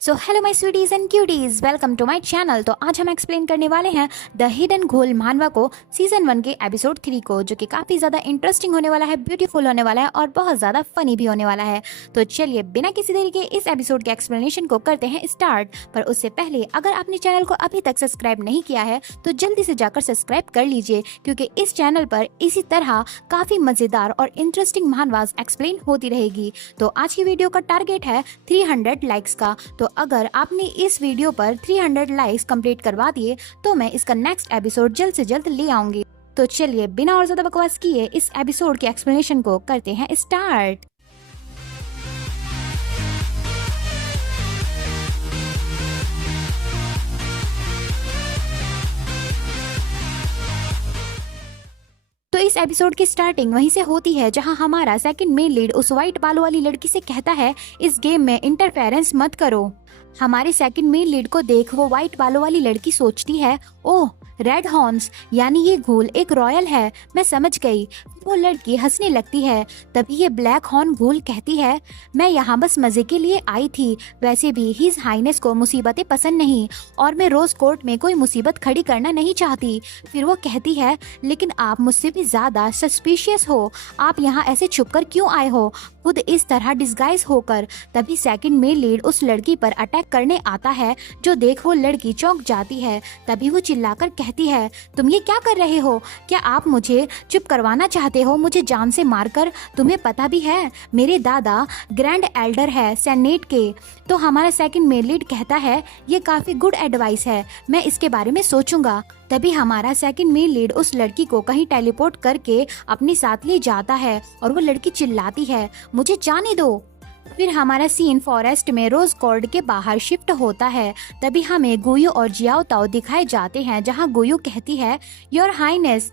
So hello my sweeties and cuties, welcome to my channel. तो आज हम explain करने वाले हैं द हिडन घोल मानवा को सीजन 1 के एपिसोड 3 को, जो कि काफ़ी ज़्यादा इंटरेस्टिंग होने वाला है, ब्यूटीफुल होने वाला है और बहुत ज़्यादा फनी भी होने वाला है। तो चलिए बिना किसी देरी के इस एपिसोड के एक्सप्लेनेशन को करते हैं स्टार्ट। पर उससे पहले अगर आपने चैनल को अभी तक सब्सक्राइब नहीं किया है तो जल्दी से जाकर सब्सक्राइब कर लीजिए, क्योंकि इस चैनल पर इसी तरह काफ़ी मज़ेदार और इंटरेस्टिंग महानवास एक्सप्लेन होती रहेगी। तो आज की वीडियो का टारगेट है 300 लाइक्स का। तो अगर आपने इस वीडियो पर 300 लाइक्स कंप्लीट करवा दिए तो मैं इसका नेक्स्ट एपिसोड जल्द से जल्द ले आऊंगी। तो चलिए बिना और ज्यादा बकवास किए इस एपिसोड के एक्सप्लेनेशन को करते हैं स्टार्ट। तो इस एपिसोड की स्टार्टिंग वहीं से होती है जहां हमारा सेकंड मेन लीड उस वाइट बालों वाली लड़की से कहता है इस गेम में इंटरफेरेंस मत करो। हमारे सेकंड मेन लीड को देख वो वाइट बालों वाली लड़की सोचती है, ओह रेड हॉर्न्स, यानी ये घोल एक रॉयल है, मैं समझ गई। वो लड़की हंसने लगती है। तभी ये ब्लैक हॉर्न घोल कहती है, मैं यहाँ बस मजे के लिए आई थी, वैसे भी हिज हाइनेस को मुसीबतें पसंद नहीं और मैं रोज कोर्ट में कोई मुसीबत खड़ी करना नहीं चाहती। फिर वो कहती है, लेकिन आप मुझसे भी ज्यादा सस्पिशियस हो, आप यहाँ ऐसे छुपकर क्यों आए हो, खुद इस तरह डिस्गाइज होकर। तभी सेकंड मेन लीड उस लड़की पर अटैक करने आता है, जो देख वो लड़की चौंक जाती है। तभी वो चिल्लाकर कहती है, तुम ये क्या कर रहे हो, क्या आप मुझे चुप करवाना चाहते हो, मुझे जान से मारकर? तुम्हें पता भी है मेरे दादा ग्रैंड एल्डर है सेनेट के। तो हमारा सेकंड मेन लीड कहता है, ये काफी गुड एडवाइस है, मैं इसके बारे में सोचूंगा। तभी हमारा सेकंड मेन लीड उस लड़की को कहीं टेलीपोर्ट करके अपने साथ ले जाता है और वो लड़की चिल्लाती है, मुझे जाने दो। फिर हमारा सीन फॉरेस्ट में रोज कॉर्ड के बाहर शिफ्ट होता है। तभी हमें गुयू और जियाओ ताओ दिखाए जाते हैं, जहां गुयू कहती है, योर हाइनेस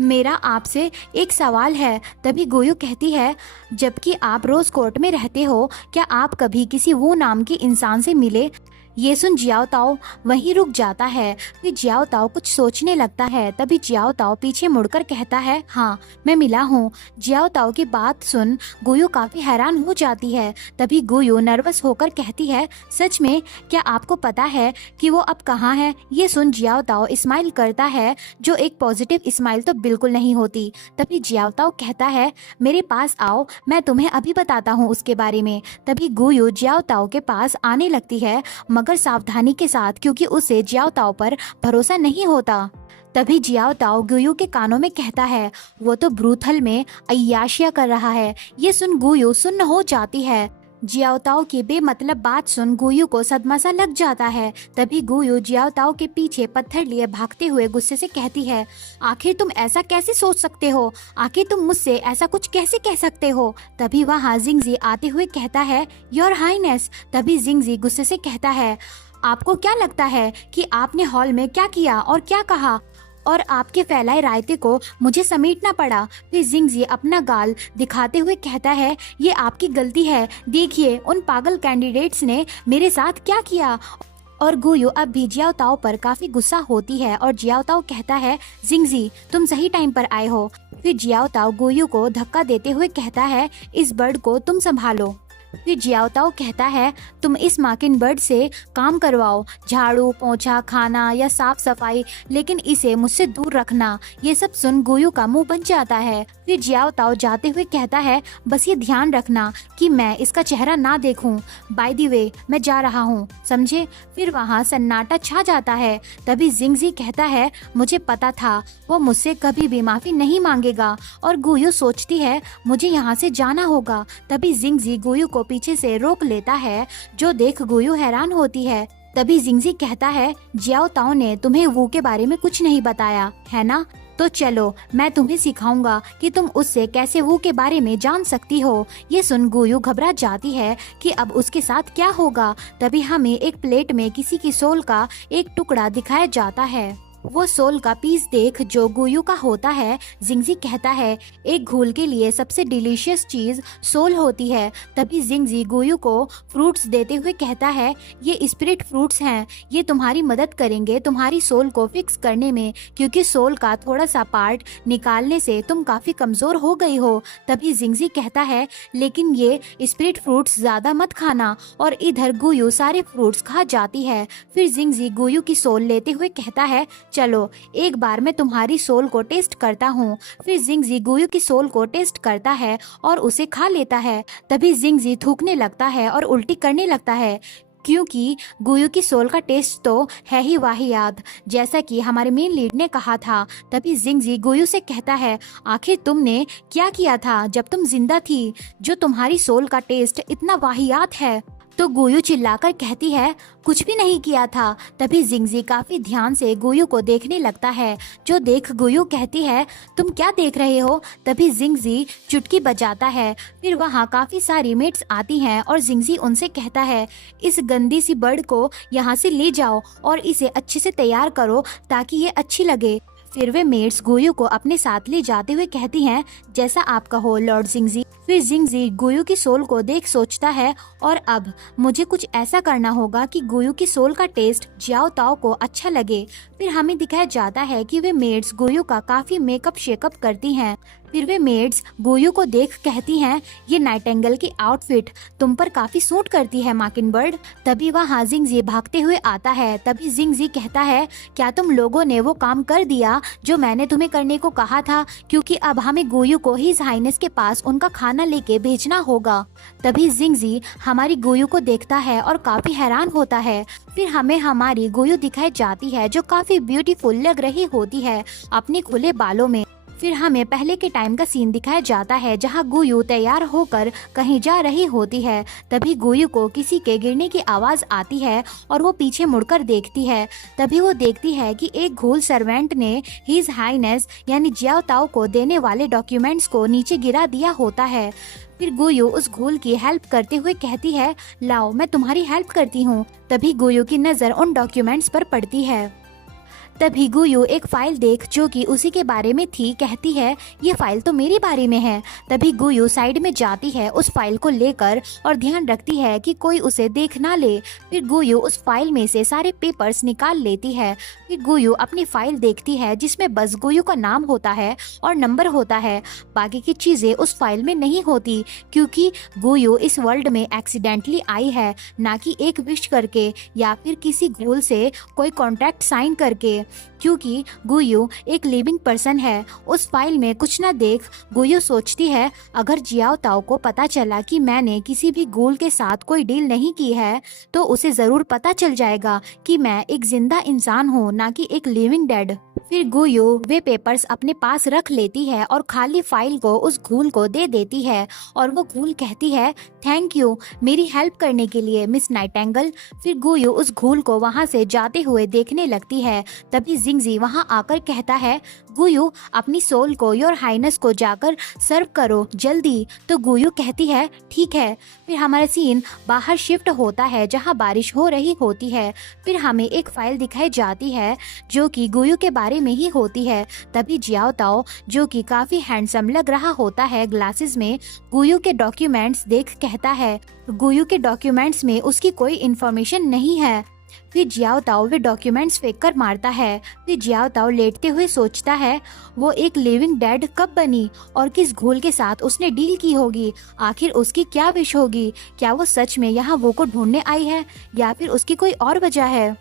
मेरा आपसे एक सवाल है। तभी गुयू कहती है, जबकि आप रोज कोर्ट में रहते हो, क्या आप कभी किसी वो नाम के इंसान से मिले? ये सुन जियाओ ताओ वहीं रुक जाता है। फिर जियाओ ताओ कुछ सोचने लगता है। तभी जियाओ ताओ पीछे मुड़कर कहता है, हाँ मैं मिला हूँ। जियाओ ताओ की बात सुन गुयू काफी हैरान हो जाती है। तभी गुयू नर्वस होकर कहती है, सच में, क्या आपको पता है कि वो अब कहाँ है? ये सुन जियाओ ताओ स्माइल करता है, जो एक पॉजिटिव स्माइल तो बिल्कुल नहीं होती। तभी जियाओ ताओ कहता है, मेरे पास आओ, मैं तुम्हें अभी बताता हूँ उसके बारे में। तभी गुयू जियाओ ताओ के पास आने लगती है, मगर सावधानी के साथ, क्योंकि उसे जियाओ ताओ पर भरोसा नहीं होता। तभी जियाओ ताओ गुयू के कानों में कहता है, वो तो ब्रूथल में अय्याशिया कर रहा है। ये सुन गुयू सुन्न हो जाती है। जियाओ ताओ की बेमतलब बात सुन गुयू को सदमा सा लग जाता है। तभी गुयू जियाओ ताओ के पीछे पत्थर लिए भागते हुए गुस्से से कहती है, आखिर तुम ऐसा कैसे सोच सकते हो, आखिर तुम मुझसे ऐसा कुछ कैसे कह सकते हो? तभी वहाँ जिंगजी आते हुए कहता है, योर हाइनेस। तभी जिंगजी गुस्से से कहता है, आपको क्या लगता है कि आपने हॉल में क्या किया और क्या कहा, और आपके फैलाए रायते को मुझे समेटना पड़ा? फिर जिंगजी अपना गाल दिखाते हुए कहता है, ये आपकी गलती है, देखिए उन पागल कैंडिडेट्स ने मेरे साथ क्या किया। और गुयू अब भी जियाओ ताओ पर काफी गुस्सा होती है और जियाओ ताओ कहता है, जिंगजी तुम सही टाइम पर आए हो। फिर जियाओ ताओ गुयू को धक्का देते हुए कहता है, इस बर्ड को तुम संभालो। फिर जियाओ ताओ कहता है, तुम इस माकिन बर्ड से काम करवाओ, झाड़ू पोंछा खाना या साफ सफाई, लेकिन इसे मुझसे दूर रखना। ये सब सुन गुयू का मुंह बन जाता है। फिर जियाओ ताओ जाते हुए कहता है, बस ये ध्यान रखना कि मैं इसका चेहरा ना देखूं। बाय द वे मैं जा रहा हूँ, समझे? फिर वहाँ सन्नाटा छा जाता है। तभी जिंगजी कहता है, मुझे पता था वो मुझसे कभी भी माफी नहीं मांगेगा। और गुयू सोचती है, मुझे यहाँ से जाना होगा। तभी जिंगजी गुयू को पीछे से रोक लेता है, जो देख गुयू हैरान होती है। तभी जिंगजी कहता है, जियाओ ताओ ने तुम्हें वू के बारे में कुछ नहीं बताया है ना? तो चलो मैं तुम्हें सिखाऊंगा कि तुम उससे कैसे वू के बारे में जान सकती हो। ये सुन गुयू घबरा जाती है कि अब उसके साथ क्या होगा। तभी हमें एक प्लेट में किसी की सोल का एक टुकड़ा दिखाया जाता है। वो सोल का पीस देख जो गुयू का होता है। जिंगजी कहता है एक घोल के लिए सबसे डिलीशियस चीज सोल होती है। तभी जिंगजी गुयू को फ्रूट्स देते हुए कहता है ये स्पिरिट फ्रूट्स हैं, ये तुम्हारी मदद करेंगे तुम्हारी सोल को फिक्स करने में, क्योंकि सोल का थोड़ा सा पार्ट निकालने से तुम काफी कमजोर हो गई हो। तभी जिंगजी कहता है लेकिन ये स्पिरिट फ्रूट्स ज्यादा मत खाना, और इधर गुयू सारे फ्रूट्स खा जाती है। फिर जिंगजी गुयू की सोल लेते हुए कहता है चलो एक बार मैं तुम्हारी सोल को टेस्ट करता हूँ। फिर जिंगजी गुयू की सोल को टेस्ट करता है और उसे खा लेता है। तभी जिंगजी थूकने लगता है और उल्टी करने लगता है, क्योंकि गुयू की सोल का टेस्ट तो है ही वाहियात, जैसा कि हमारे मेन लीड ने कहा था। तभी जिंगजी गुयू से कहता है आखिर तुमने क्या किया था जब तुम जिंदा थी, जो तुम्हारी सोल का टेस्ट इतना वाहियात है। तो गुयू चिल्लाकर कहती है कुछ भी नहीं किया था। तभी जिंगजी काफी ध्यान से गुयू को देखने लगता है, जो देख गुयू कहती है तुम क्या देख रहे हो। तभी जिंगजी चुटकी बजाता है। फिर वहाँ काफी सारी मेट्स आती हैं और जिंगजी उनसे कहता है इस गंदी सी बर्ड को यहाँ से ले जाओ और इसे अच्छे से तैयार करो ताकि ये अच्छी लगे। फिर वे मेट्स गुयू को अपने साथ ले जाते हुए कहती हैं जैसा आप कहो लॉर्ड जिंगजी। फिर जिंगजी गुयू की सोल को देख सोचता है और अब मुझे कुछ ऐसा करना होगा कि गुयू की सोल का टेस्ट जियाओ ताओ को अच्छा लगे। फिर हमें दिखाया जाता है कि वे मेड्स गुयू का काफी मेकअप शेकअप करती हैं। फिर वे मेड्स गुयू को देख कहती हैं ये नाइटिंगेल की आउटफिट तुम पर काफी सूट करती है मॉकिंगबर्ड। तभी वहाँ जिंगजी भागते हुए आता है। तभी जिंगजी कहता है क्या तुम लोगों ने वो काम कर दिया जो मैंने तुम्हें करने को कहा था, क्योंकि अब हमें गुयू को हिज हाइनेस के पास उनका खाना लेके भेजना होगा। तभी जिंगजी हमारी गुयू को देखता है और काफी हैरान होता है। फिर हमें हमारी गुयू दिखाई जाती है जो काफी ब्यूटीफुल लग रही होती है अपने खुले बालों में। फिर हमें पहले के टाइम का सीन दिखाया जाता है जहां गुयू तैयार होकर कहीं जा रही होती है। तभी गुयू को किसी के गिरने की आवाज आती है और वो पीछे मुड़कर देखती है। तभी वो देखती है कि एक घोल सर्वेंट ने हिज हाइनेस यानी जियाओ ताओ को देने वाले डॉक्यूमेंट्स को नीचे गिरा दिया होता है। फिर गुयू उस घोल की हेल्प करते हुए कहती है लाओ मैं तुम्हारी हेल्प करती हूँ। तभी गुयू की नजर उन डॉक्यूमेंट्स पर पड़ती है। तभी गुयू एक फाइल देख जो कि उसी के बारे में थी कहती है ये फाइल तो मेरे बारे में है। तभी गुयू साइड में जाती है उस फाइल को लेकर और ध्यान रखती है कि कोई उसे देख ना ले। फिर गुयू उस फाइल में से सारे पेपर्स निकाल लेती है। फिर गुयू अपनी फाइल देखती है जिसमें बस गुयू का नाम होता है और नंबर होता है। बाकी की चीजें उस फाइल में नहीं होती, क्योंकि गुयू इस वर्ल्ड में एक्सीडेंटली आई है, ना कि एक विश करके या फिर किसी घोल से कोई कॉन्ट्रैक्ट साइन करके, क्योंकि गुयू एक लिविंग पर्सन है। उस फाइल में कुछ न देख गुयू सोचती है अगर जियाओ ताओ को पता चला कि मैंने किसी भी घोल के साथ कोई डील नहीं की है तो उसे जरूर पता चल जाएगा कि मैं एक जिंदा इंसान हूँ, ना कि एक लिविंग डेड। फिर गुयू वे पेपर्स अपने पास रख लेती है और खाली फाइल को उस घोल को दे देती है और वो घोल कहती है थैंक यू मेरी हेल्प करने के लिए मिस नाइटिंगेल। फिर गुयू उस घोल को वहाँ से जाते हुए देखने लगती है। तभी जिंगजी वहाँ आकर कहता है गुयू अपनी सोल को योर हाइनेस को जाकर सर्व करो जल्दी। तो गुयू कहती है ठीक है। फिर हमारा सीन बाहर शिफ्ट होता है जहाँ बारिश हो रही होती है। फिर हमें एक फाइल दिखाई जाती है जो कि गुयू के बारे में ही होती है। तभी जियाओ ताओ जो कि काफी हैंडसम लग रहा होता है ग्लासेस में, गुयू के डॉक्यूमेंट्स देख कहता है गुयू के डॉक्यूमेंट्स में उसकी कोई इन्फॉर्मेशन नहीं है। फिर जियाओ ताओ वे डॉक्यूमेंट्स फेंक कर मारता है। फिर जियाओ ताओ लेटते हुए सोचता है वो एक लिविंग डेड कब बनी और किस घोल के साथ उसने डील की होगी, आखिर उसकी क्या विश होगी, क्या वो सच में यहाँ वो को ढूंढने आई है या फिर उसकी कोई और वजह है।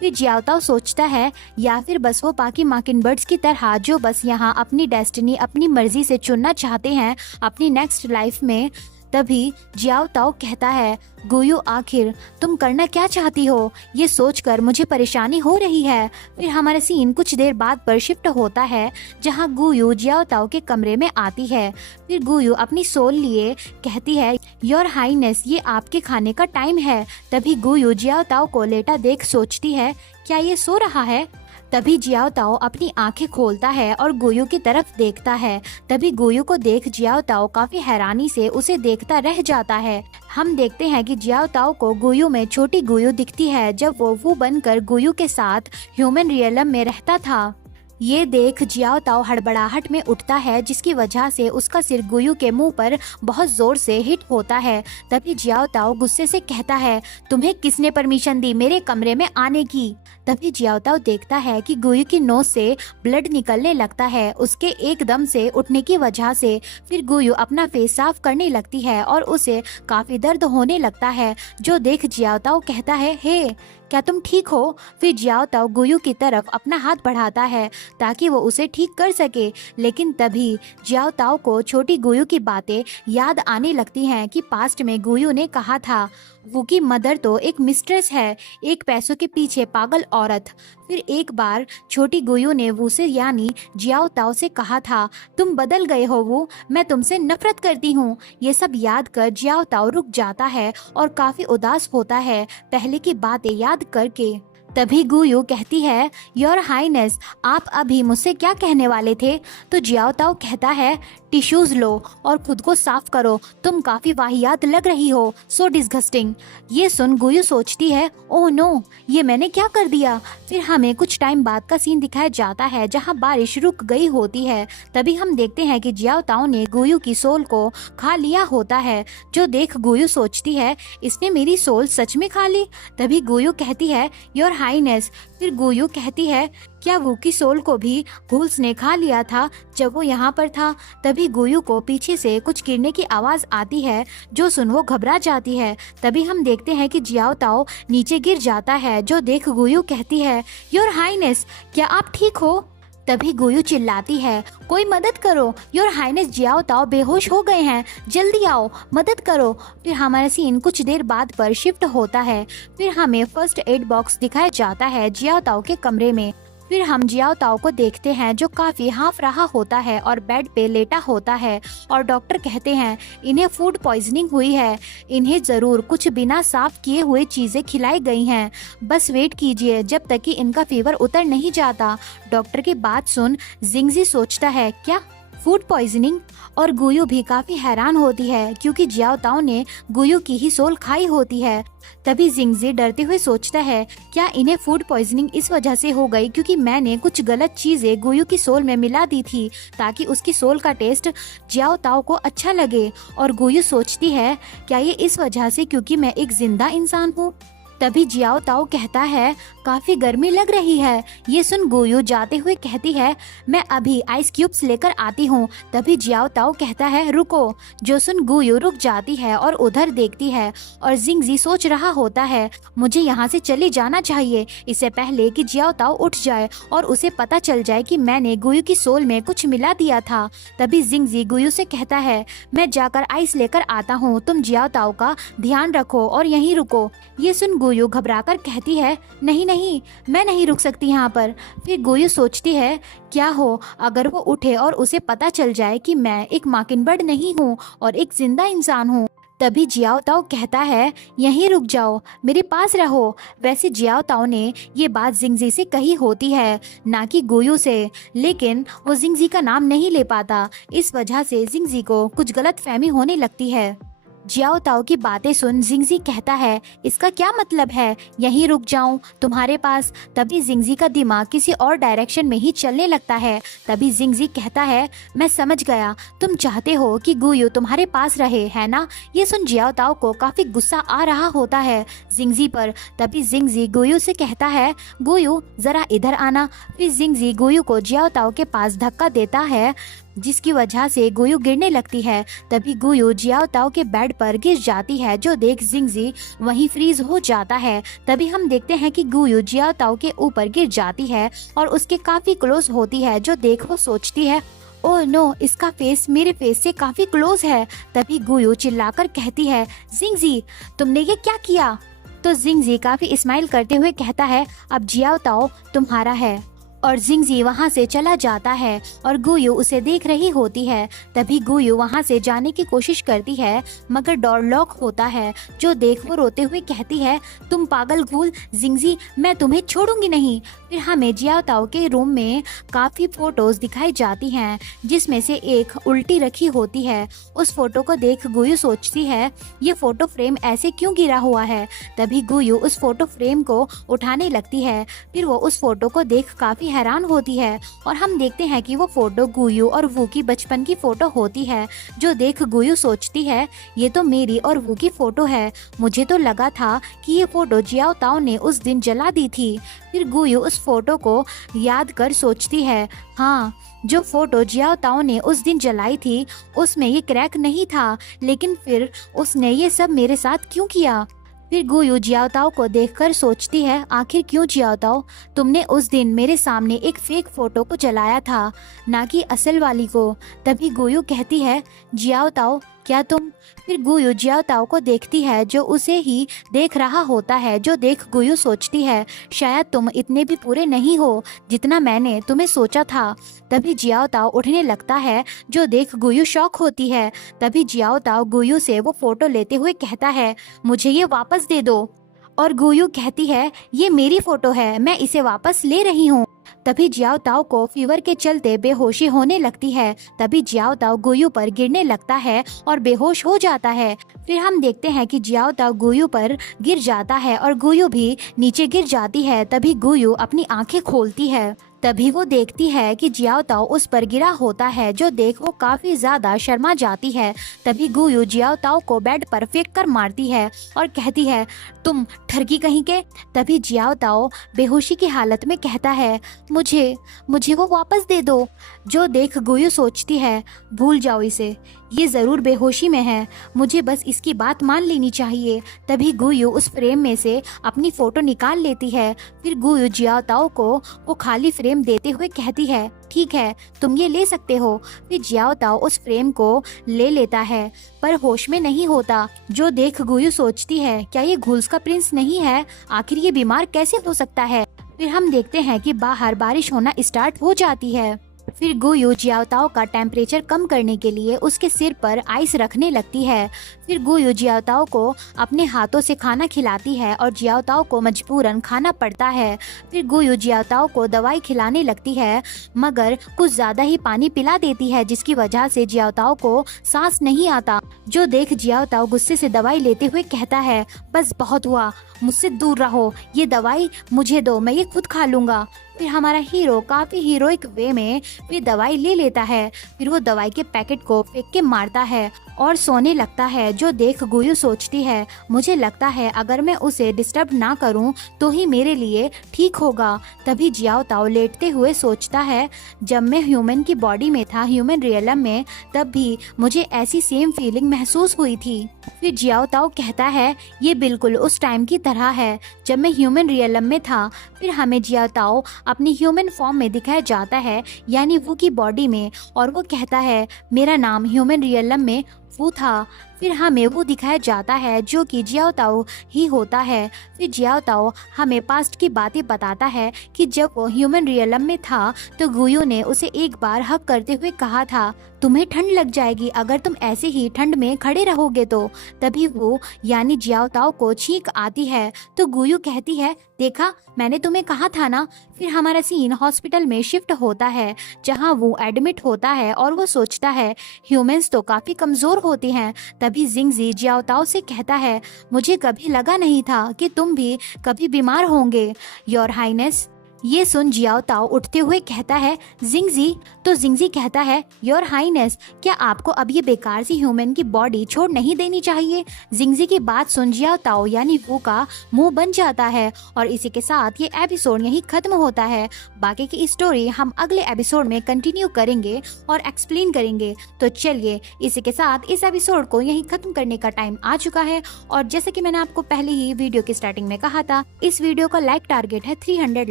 फिर जियाओ ताओ सोचता है या फिर बस वो बाकी मॉकिंगबर्ड्स की तरह जो बस यहाँ अपनी डेस्टिनी अपनी मर्जी से चुनना चाहते हैं अपनी नेक्स्ट लाइफ में। तभी जियाओ ताओ कहता है गुयू आखिर तुम करना क्या चाहती हो, ये सोचकर मुझे परेशानी हो रही है। फिर हमारा सीन कुछ देर बाद पर शिफ्ट होता है जहां गुयू जियाओ ताओ के कमरे में आती है। फिर गुयू अपनी सोल लिए कहती है योर हाइनेस ये आपके खाने का टाइम है। तभी गुयू जियाओ ताओ को लेटा देख सोचती है क्या ये सो रहा है। तभी जियाओ ताओ अपनी आंखें खोलता है और गुयू की तरफ देखता है। तभी गुयू को देख जियाओ ताओ काफी हैरानी से उसे देखता रह जाता है। हम देखते हैं कि जियाओ ताओ को गुयू में छोटी गुयू दिखती है जब वो बनकर गुयू के साथ ह्यूमन रियलम में रहता था। ये देख जियाओ ताओ हड़बड़ाहट में उठता है जिसकी वजह से उसका सिर गुयू के मुंह पर बहुत जोर से हिट होता है। तभी जियाओ ताओ गुस्से से कहता है, तुम्हें किसने परमिशन दी मेरे कमरे में आने की? तभी जियाओ ताओ देखता है कि गुयू की नोज से ब्लड निकलने लगता है उसके एकदम से उठने की वजह से। फिर गुयू अपना फेस साफ करने लगती है और उसे काफी दर्द होने लगता है, जो देख जियाओ ताओ कहता है, हे क्या तुम ठीक हो? फिर जियाओ ताओ गुयू की तरफ अपना हाथ बढ़ाता है ताकि वो उसे ठीक कर सके, लेकिन तभी जियाओ ताओ को छोटी गुयू की बातें याद आने लगती हैं कि पास्ट में गुयू ने कहा था वो की मदर तो एक मिस्ट्रेस है, एक पैसों के पीछे पागल औरत। फिर एक बार छोटी गुयू ने वो से यानी जियाओ ताओ से कहा था, तुम बदल गए हो वो, मैं तुमसे नफरत करती हूँ। ये सब याद कर जियाओ ताओ रुक जाता है और काफी उदास होता है पहले की बातें याद करके। तभी गुयू कहती है, योर हाइनेस आप अभी मुझसे क्या कहने वाले थे? तो जियाओ ताओ कहता है, टिश्यूज लो और खुद को साफ करो, तुम काफी वाहियात लग रही हो, सो डिस्गस्टिंग। ये सुन गुयू सोचती है, ओह नो ये मैंने क्या कर दिया? फिर हमें कुछ टाइम बाद का सीन दिखाया जाता है जहाँ बारिश रुक गई होती है। तभी हम देखते हैं कि जियाओ ताओ ने गुयू की सोल को खा लिया होता है, जो देख गुयू सोचती है, इसने मेरी सोल सच में खा ली? तभी गुयू कहती है, योर हाइनेस। फिर गुयू कहती है, क्या वो की सोल को भी घुल्स ने खा लिया था जब वो यहाँ पर था? तभी गुयू को पीछे से कुछ गिरने की आवाज आती है, जो सुन वो घबरा जाती है। तभी हम देखते हैं कि जियाओ ताओ नीचे गिर जाता है, जो देख गुयू कहती है, योर हाइनेस क्या आप ठीक हो? तभी गुयू चिल्लाती है, कोई मदद करो, योर हाइनेस जियाओ ताओ बेहोश हो गए हैं, जल्दी आओ मदद करो। फिर हमारा सीन कुछ देर बाद पर शिफ्ट होता है। फिर हमें फर्स्ट एड बॉक्स दिखाया जाता है जियाओ ताओ के कमरे में। फिर हम जियाओ ताओ को देखते हैं जो काफी हाफ रहा होता है और बेड पे लेटा होता है और डॉक्टर कहते हैं इन्हें फूड पॉइजनिंग हुई है, इन्हें जरूर कुछ बिना साफ किए हुए चीजें खिलाई गई हैं, बस वेट कीजिए जब तक कि इनका फीवर उतर नहीं जाता। डॉक्टर की बात सुन जिंगजी सोचता है, क्या फूड पॉइजनिंग? और गुयू भी काफी हैरान होती है क्योंकि जियाओ ताओ ने गुयू की ही सोल खाई होती है। तभी जिंगजी डरते हुए सोचता है, क्या इन्हें फूड पॉइजनिंग इस वजह से हो गई क्योंकि मैंने कुछ गलत चीजें गुयू की सोल में मिला दी थी ताकि उसकी सोल का टेस्ट जियाओ ताओ को अच्छा लगे? और गुयू सोचती है, क्या ये इस वजह से क्योंकि मैं एक जिंदा इंसान हूँ? तभी जियाओ ताओ कहता है, काफी गर्मी लग रही है। ये सुन गुयू जाते हुए कहती है, मैं अभी आइस क्यूब्स लेकर आती हूँ। तभी जियाओ ताओ कहता है, रुको। जो सुन गुयू रुक जाती है और उधर देखती है और जिंगजी सोच रहा होता है, मुझे यहाँ से चले जाना चाहिए इससे पहले कि जियाओ ताओ उठ जाए और उसे पता चल जाए कि मैंने गुयू की सोल में कुछ मिला दिया था। तभी जिंगजी गुयू से कहता है, मैं जाकर आइस लेकर आता हूँ, तुम जियाओ ताओ का ध्यान रखो और यहीं रुको। ये सुन गुयू घबराकर कहती है, नहीं नहीं मैं नहीं रुक सकती यहाँ पर। फिर गुयू सोचती है, क्या हो अगर वो उठे और उसे पता चल जाए कि मैं एक माकिनबर्ड नहीं हूँ और एक जिंदा इंसान हूँ। तभी जियाओ ताओ कहता है, यहीं रुक जाओ, मेरे पास रहो। वैसे जियाओ ताओ ने ये बात जिंगजी से कही होती है, ना कि गुयू से, लेकिन वो जिंगजी का नाम नहीं ले पाता। इस वजह से जिंगजी को कुछ गलतफहमी होने लगती है। जियाओ ताओ की बातें सुन जिंगजी कहता है, इसका क्या मतलब है यहीं रुक जाऊं तुम्हारे पास? तभी जिंगजी का दिमाग किसी और डायरेक्शन में ही चलने लगता है। तभी जिंगजी कहता है, मैं समझ गया, तुम चाहते हो कि गुयू तुम्हारे पास रहे, है ना? ये सुन जियाओ ताओ को काफी गुस्सा आ रहा होता है जिंगजी पर। तभी जिंगजी गुयू से कहता है, गुयू जरा इधर आना। फिर जिंगजी गुयू को जियाओ ताओ के पास धक्का देता है जिसकी वजह से गुयू गिरने लगती है। तभी गुयू जियाओ ताओ के बेड पर गिर जाती है, जो देख जिंगजी वहीं फ्रीज हो जाता है। तभी हम देखते हैं कि गुयू जियाओ ताओ के ऊपर गिर जाती है और उसके काफी क्लोज होती है, जो देख वो सोचती है, ओह नो इसका फेस मेरे फेस से काफी क्लोज है। तभी गुयू चिल्लाकर कहती है, जिंगजी तुमने ये क्या किया? तो जिंगजी काफी स्माइल करते हुए कहता है, अब जियाओ ताओ तुम्हारा है। और जिंगजी वहाँ से चला जाता है और गुयू उसे देख रही होती है। तभी गुयू वहाँ से जाने की कोशिश करती है मगर डोर लॉक होता है, जो देख वो रोते हुए कहती है, तुम पागल घूल जिंगजी, मैं तुम्हें छोड़ूंगी नहीं। फिर हमें जियाओताओ के रूम में काफी फोटोज दिखाई जाती हैं, जिसमें से एक उल्टी रखी होती है। उस फोटो को देख गुयू सोचती है ये फोटो फ्रेम ऐसे क्यों गिरा हुआ है। तभी गुयू उस फोटो फ्रेम को उठाने लगती है। फिर वो उस फोटो को देख काफी हैरान होती है और हम देखते हैं कि वो फोटो गुयू और वू की बचपन की फोटो होती है, जो देख गुयू सोचती है ये तो मेरी और वू की फोटो है। मुझे तो लगा था कि ये फोटो जियाओताओ ने उस दिन जला दी थी। फिर गुयू उस फोटो को याद कर सोचती है, हाँ, जो फोटो जियाओताओ ने उस दिन जलाई थी उसमें ये क्रैक नहीं था, लेकिन फिर उसने ये सब मेरे साथ क्यों किया। फिर गुयू जियाओताओ को देखकर सोचती है, आखिर क्यों जियाओताओ, तुमने उस दिन मेरे सामने एक फेक फोटो को जलाया था, ना कि असल वाली को। तभी गुयू कहती है, जियाओताओ क्या तुम। फिर गुयू जियाओताओ को देखती है जो उसे ही देख रहा होता है, जो देख गुयू सोचती है शायद तुम इतने भी पूरे नहीं हो जितना मैंने तुम्हें सोचा था। तभी जियाओताओ उठने लगता है, जो देख गुयू शॉक होती है। तभी जियाओताओ गुयू से वो फोटो लेते हुए कहता है, मुझे ये वापस दे दो। और गुयू कहती है, ये मेरी फोटो है, मैं इसे वापस ले रही हूँ। तभी जियाओताओ को फीवर के चलते बेहोशी होने लगती है। तभी जियाओताओ गुयू पर गिरने लगता है और बेहोश हो जाता है। फिर हम देखते हैं कि जियाओताओ गुयू पर गिर जाता है और गुयू भी नीचे गिर जाती है। तभी गुयू अपनी आंखें खोलती है। तभी वो देखती है कि जियाओताओ उस पर गिरा होता है, जो देख वो काफी ज्यादा शर्मा जाती है। तभी गुयू जियाओताओ को बेड पर फेंक कर मारती है और कहती है, तुम ठरकी कहीं के। तभी जियाओताओ बेहोशी की हालत में कहता है, मुझे वो वापस दे दो। जो देख गुयू सोचती है, भूल जाओ इसे, ये जरूर बेहोशी में है, मुझे बस इसकी बात मान लेनी चाहिए। तभी गुयू उस फ्रेम में से अपनी फोटो निकाल लेती है। फिर गुयू जियाओताओ को वो खाली फ्रेम देते हुए कहती है, ठीक है, तुम ये ले सकते हो। फिर जियाओताओ उस फ्रेम को ले लेता है पर होश में नहीं होता। जो देख गुयू सोचती है, क्या ये घुल्स का प्रिंस नहीं है, आखिर ये बीमार कैसे हो सकता है। फिर हम देखते हैं कि बाहर बारिश होना स्टार्ट हो जाती है। फिर गुयू जियाओताओ का टेम्परेचर कम करने के लिए उसके सिर पर आइस रखने लगती है। फिर गुयू जियाओताओ को अपने हाथों से खाना खिलाती है और जियाओताओ को मजबूरन खाना पड़ता है। फिर गुयू जियाओताओ को दवाई खिलाने लगती है मगर कुछ ज्यादा ही पानी पिला देती है, जिसकी वजह से जियाओताओ को सांस नहीं आता। जो देख जियाओताओ गुस्से से दवाई लेते हुए कहता है, बस बहुत हुआ, मुझसे दूर रहो, ये दवाई मुझे दो, मैं ये खुद खा लूंगा। फिर हमारा हीरो काफी हीरोइक वे में फिर दवाई ले लेता है। फिर वो दवाई के पैकेट को फेंक के मारता है और सोने लगता है। जो देख गुयू सोचती है, मुझे लगता है अगर मैं उसे डिस्टर्ब ना करूं तो ही मेरे लिए ठीक होगा। तभी जियाओताओ लेटते हुए सोचता है, जब मैं ह्यूमन की बॉडी में था, ह्यूमन रियलम में, तब भी मुझे ऐसी सेम फीलिंग महसूस हुई थी। फिर जियाओताओ कहता है, ये बिल्कुल उस टाइम की तरह है जब मैं ह्यूमन रियलम में था। फिर हमें जियाओताओ अपनी ह्यूमन फॉर्म में दिखाया जाता है, यानी वू की बॉडी में, और वो कहता है, मेरा नाम ह्यूमन रियलम में वू था। फिर हमें वो दिखाया जाता है जो कि जियाओताओ ही होता है। फिर जियाओताओ हमें पास्ट की बातें बताता है कि जब वो ह्यूमन रियलम में था तो गुयू ने उसे एक बार हक करते हुए कहा था, तुम्हें ठंड लग जाएगी अगर तुम ऐसे ही ठंड में खड़े रहोगे तो। तभी वो यानी जियाओताओ को छींक आती है तो गुयू कहती है, देखा, मैंने तुम्हें कहा था ना। फिर हमारा सीन हॉस्पिटल में शिफ्ट होता है जहाँ वो एडमिट होता है और वो सोचता है ह्यूमंस तो काफी कमजोर होते हैं। तभी जिंगजी जियाओताओ से कहता है, मुझे कभी लगा नहीं था कि तुम भी कभी बीमार होंगे, योर हाइनेस। ये सुन जियाओताओ उठते हुए कहता है, जिंगजी। तो जिंगजी कहता है, योर हाइनेस, क्या आपको अब ये बेकार सी ह्यूमन की बॉडी छोड़ नहीं देनी चाहिए। जिंगजी की बात सुन जियाओताओ यानी वू का मुंह बन जाता है और इसी के साथ ये एपिसोड यहीं खत्म होता है। बाकी की स्टोरी हम अगले एपिसोड में कंटिन्यू करेंगे और एक्सप्लेन करेंगे। तो चलिए, इसी के साथ इस एपिसोड को यहीं खत्म करने का टाइम आ चुका है। और जैसे कि मैंने आपको पहले ही वीडियो की स्टार्टिंग में कहा था, इस वीडियो का लाइक टारगेट है 300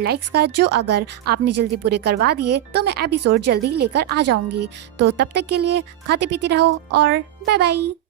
लाइक्स का, जो अगर आपने जल्दी पूरे करवा दिए तो मैं एपिसोड जल्दी लेकर आ जाऊंगी। तो तब तक के लिए खाते पीते रहो और बाय बाय।